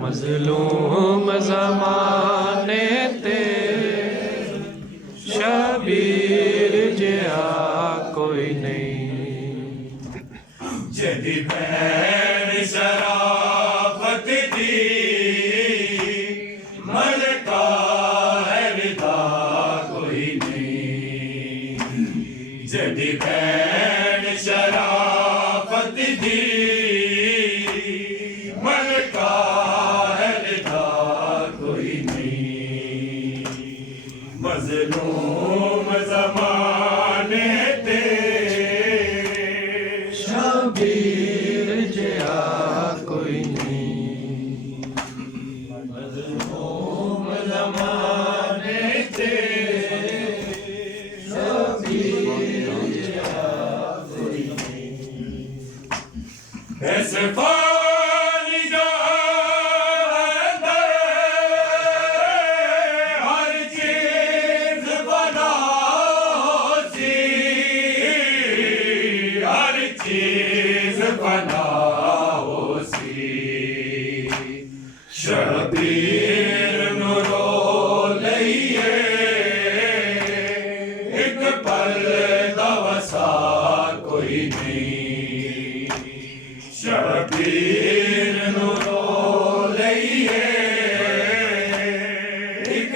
مظلوم زمانے تے شبیر جیا کوئی نہیں۔ جدی بہن شرافت دی ہے ردا کوئی نہیں۔ جدی بہن شرافت دی مظلوم زمانے تیرے شبیر جیا کوئی نہیں مظلوم زمانے تیرے شبیر جیا کوئی نہیں ایسے پاک ਹਰ ਚੀਜ਼ ਬਣਾ ਸੀ ਸ਼ਬੀਰ ਨੂੰ ਰੋ ਲਈਏ ਇੱਕ ਪਲ ਦਾ ਵਸਾ ਕੋਈ ਨਹੀਂ ਸ਼ਬੀਰ ਨੂੰ ਰੋ ਲਈਏ ਇੱਕ